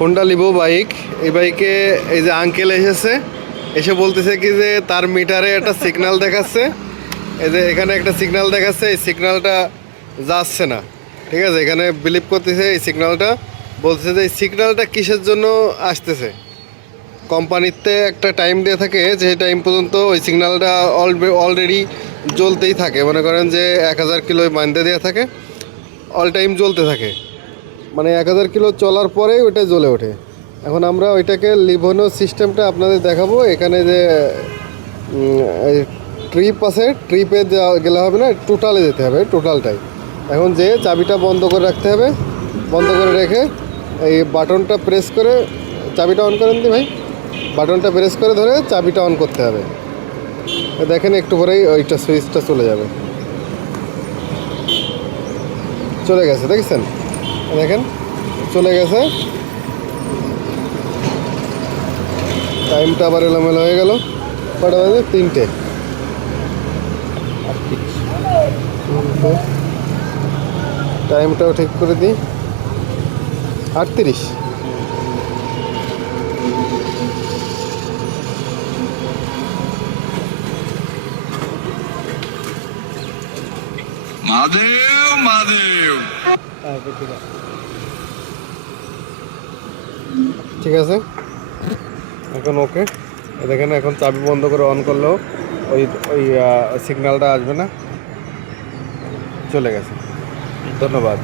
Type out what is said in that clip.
Honda Livo bike. এই বাইকে এই যে আঙ্কেল এসেছে, এসে বলতেছে কি যে তার মিটারে একটা সিগন্যাল দেখাচ্ছে। এই যে এখানে একটা সিগন্যাল দেখাচ্ছে, এই সিগন্যালটা যাচ্ছে না। ঠিক আছে, এখানে বিলিভ করতেছে এই সিগন্যালটা, বলতেছে যে এই সিগন্যালটা কিসের জন্য আসতেছে। কোম্পানিতে একটা টাইম দিয়ে থাকে, যে টাইম পর্যন্ত ওই সিগন্যালটা অলরেডি জ্বলতেই থাকে। মনে করেন যে 1000 কিলো বাঁধতে দেওয়া থাকে, অল টাইম জ্বলতে থাকে। মানে 1000 কিলো চলার পরেই ওইটা জ্বলে ওঠে। এখন আমরা ওইটাকে লিভোনো সিস্টেমটা আপনাদের দেখাবো। এখানে যে ট্রিপ আছে, ট্রিপে গেলে হবে না, টোটালে যেতে হবে, টোটালটাই। এখন যে চাবিটা বন্ধ করে রাখতে হবে, বন্ধ করে রেখে এই বাটনটা প্রেস করে, চাবিটা অন করেন দি ভাই, বাটনটা প্রেস করে ধরে চাবিটা অন করতে হবে। দেখেন একটু পরেই ওইটা সুইচটা চলে যাবে, চলে গেছে, দেখছেন? দেখেন চলে গেছে। টাইমটা আবার এলোমেলো হয়ে গেল। কটা বাজে? 3টে। টাইমটাও ঠিক করে দিই, 38। মহাদেব মহাদেব। ঠিক আছে, এখন ওকে। দেখেন এখন চাবি বন্ধ করে অন করলেও ওই ওই সিগন্যালটা আসবে না, চলে গেছে। ধন্যবাদ।